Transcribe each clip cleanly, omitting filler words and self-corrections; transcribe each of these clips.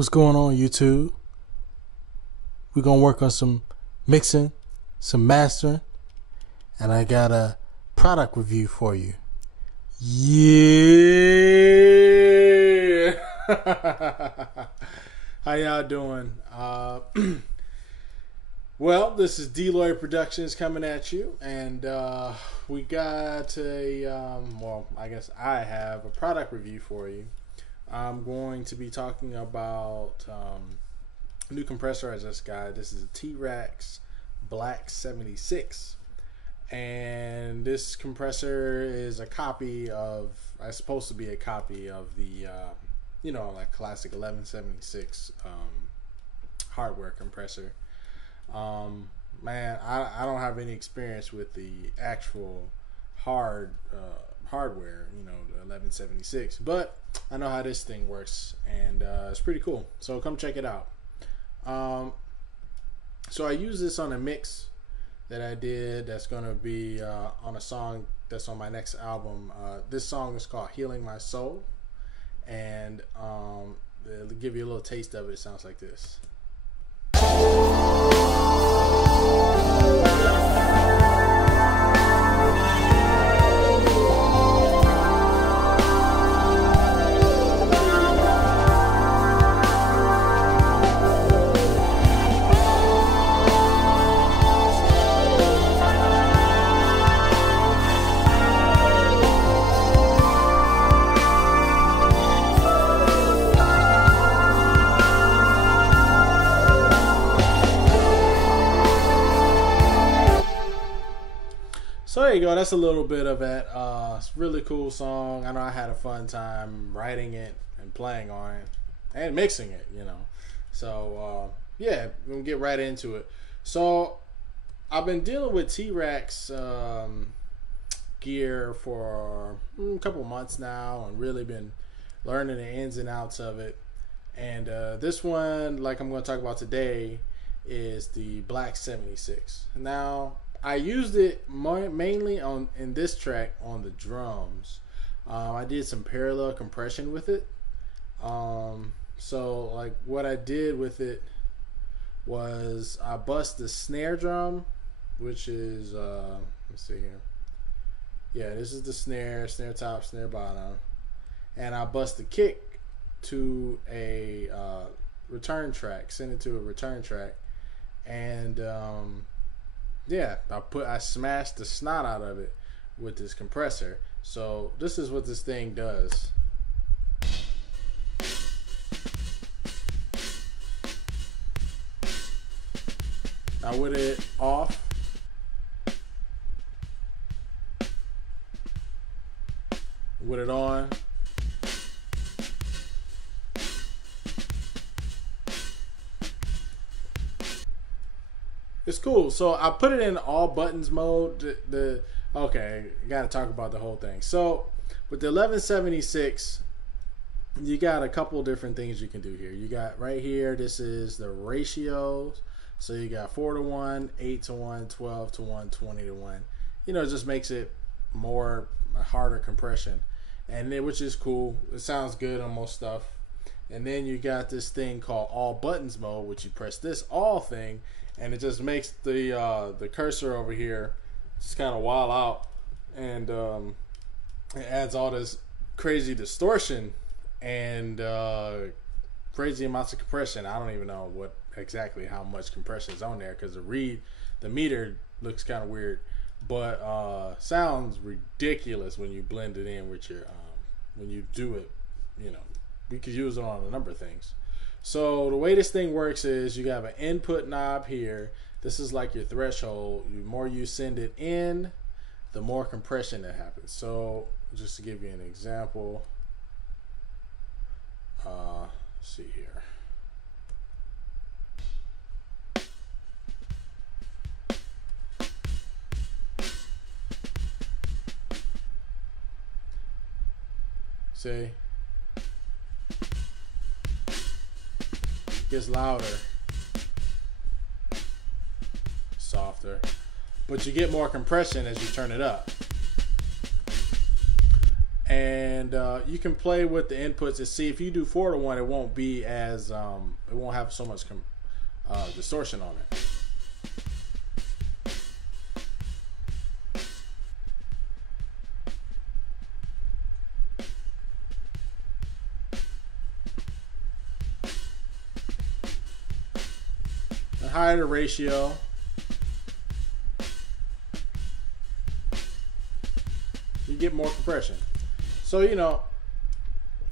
What's going on, YouTube? We're gonna work on some mixing, some mastering, and I got a product review for you. Yeah. How y'all doing? Well, this is Dloy Productions coming at you, and we got a well, I guess I have a product review for you. I'm going to be talking about a new compressor I just got. This is a T-RackS Black 76, and this compressor is a copy of, it's supposed to be a copy of the you know, like classic 1176 hardware compressor. Man, I don't have any experience with the actual hardware, you know, the 1176, but I know how this thing works, and it's pretty cool. So come check it out. So I use this on a mix that I did that's gonna be on a song that's on my next album. This song is called Healing My Soul, and to give you a little taste of it, it sounds like this. So there you go. That's a little bit of it. It's a really cool song. I know I had a fun time writing it and playing on it and mixing it, you know. So yeah, we'll get right into it. So I've been dealing with T-RackS gear for a couple months now, and really been learning the ins and outs of it. And this one, like I'm going to talk about today, is the Black 76. Now, I used it mainly in this track on the drums. I did some parallel compression with it. So like what I did with it was I bust the snare drum, which is let's see here. Yeah, this is the snare top, snare bottom, and I bust the kick to a return track, send it to a return track, and yeah, I smashed the snot out of it with this compressor. So this is what this thing does. Now with it off, with it on, it's cool. So I put it in all buttons mode. Okay, got to talk about the whole thing. So with the 1176, you got a couple different things you can do here. You got right here, this is the ratios. So you got 4-to-1, 8-to-1, 12-to-1, 20-to-1. You know, it just makes it more harder compression, and then, which is cool. It sounds good on most stuff. And then you got this thing called all buttons mode, which you press this all thing, and it just makes the cursor over here just kind of wild out, and it adds all this crazy distortion and crazy amounts of compression. I don't even know what exactly how much compression is on there, because the meter looks kind of weird, but sounds ridiculous when you blend it in with your when you do it. You know, we could use it on a number of things. So the way this thing works is you have an input knob here. This is like your threshold. The more you send it in, the more compression that happens. So just to give you an example, let's see here. See? Gets louder, softer, but you get more compression as you turn it up. And and you can play with the inputs and see if you do 4 to 1, it won't be as it won't have so much distortion on it. The higher the ratio, you get more compression. So you know,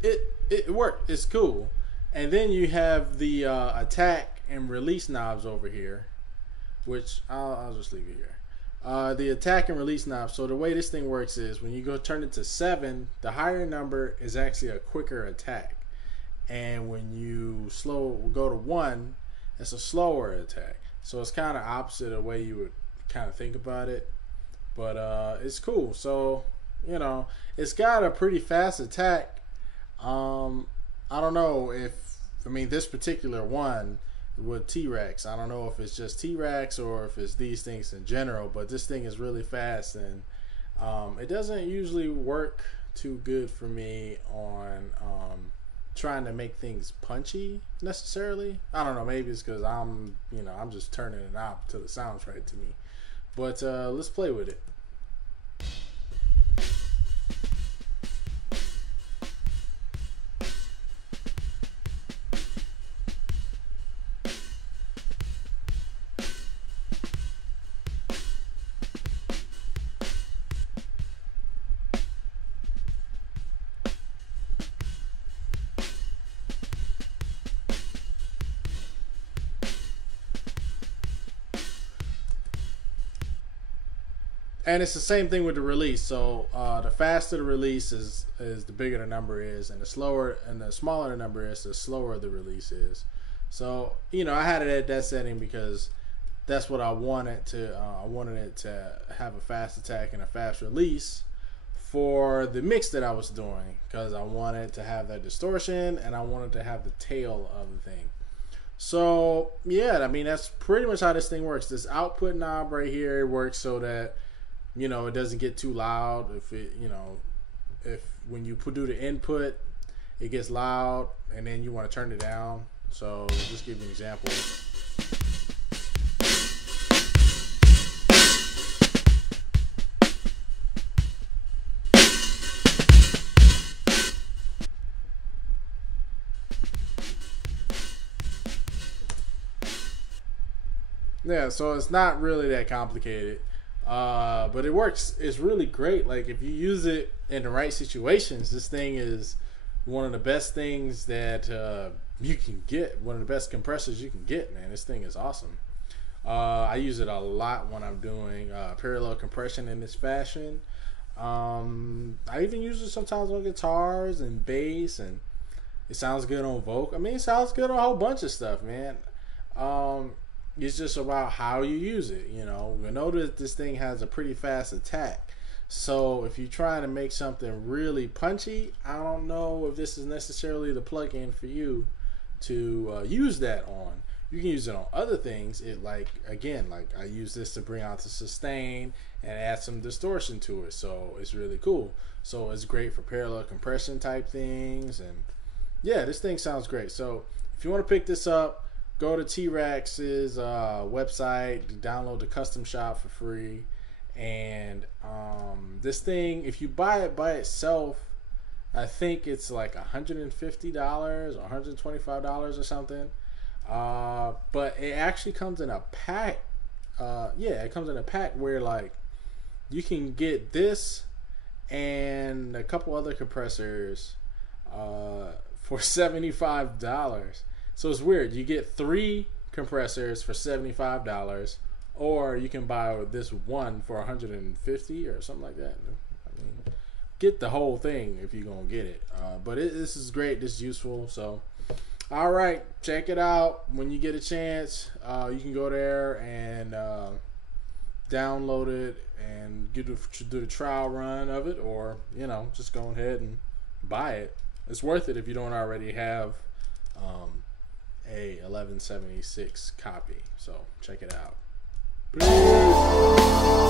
it worked. It's cool. And then you have the attack and release knobs over here, which I'll just leave it here. The attack and release knobs. So the way this thing works is when you go turn it to 7, the higher number is actually a quicker attack, and when you go to 1, it's a slower attack. So it's kind of opposite of the way you would kind of think about it, but it's cool. So you know, it's got a pretty fast attack. I don't know if, I mean, this particular one with T-RackS, I don't know if it's just T-RackS or if it's these things in general, but this thing is really fast, and it doesn't usually work too good for me on trying to make things punchy necessarily. I don't know, maybe it's because I'm just turning it out till it sounds right to me. But let's play with it. And it's the same thing with the release. So the faster the release is the bigger the number is, and the smaller the number is, the slower the release is. So you know, I had it at that setting because that's what I wanted to. I wanted it to have a fast attack and a fast release for the mix that I was doing, because I wanted to have that distortion and I wanted to have the tail of the thing. So yeah, I mean, that's pretty much how this thing works. This output knob right here, it works so that, you know, it doesn't get too loud. If it, you know, if when you do the input, it gets loud, and then you want to turn it down. So just give you an example. Yeah, so it's not really that complicated. But it works. It's really great. Like, if you use it in the right situations, this thing is one of the best things that you can get. One of the best compressors you can get, man. This thing is awesome. I use it a lot when I'm doing parallel compression in this fashion. I even use it sometimes on guitars and bass, and it sounds good on vocal. I mean, it sounds good on a whole bunch of stuff, man. It's just about how you use it. You know, we know that this thing has a pretty fast attack. So if you're trying to make something really punchy, I don't know if this is necessarily the plug-in for you to use that on. You can use it on other things. Like I use this to bring out the sustain and add some distortion to it. So it's really cool. So it's great for parallel compression type things. And yeah, this thing sounds great. So if you want to pick this up, go to T-RackS's website, download the custom shop for free. And this thing, if you buy it by itself, I think it's like $150 or $125 or something. But it actually comes in a pack. Yeah, it comes in a pack where, like, you can get this and a couple other compressors for $75. So it's weird. You get 3 compressors for $75, or you can buy this one for $150 or something like that. I mean, get the whole thing if you're gonna get it. But this is great. This is useful. So, all right, check it out when you get a chance. You can go there and download it and do the trial run of it, or just go ahead and buy it. It's worth it if you don't already have a 1176 copy. So check it out. Peace.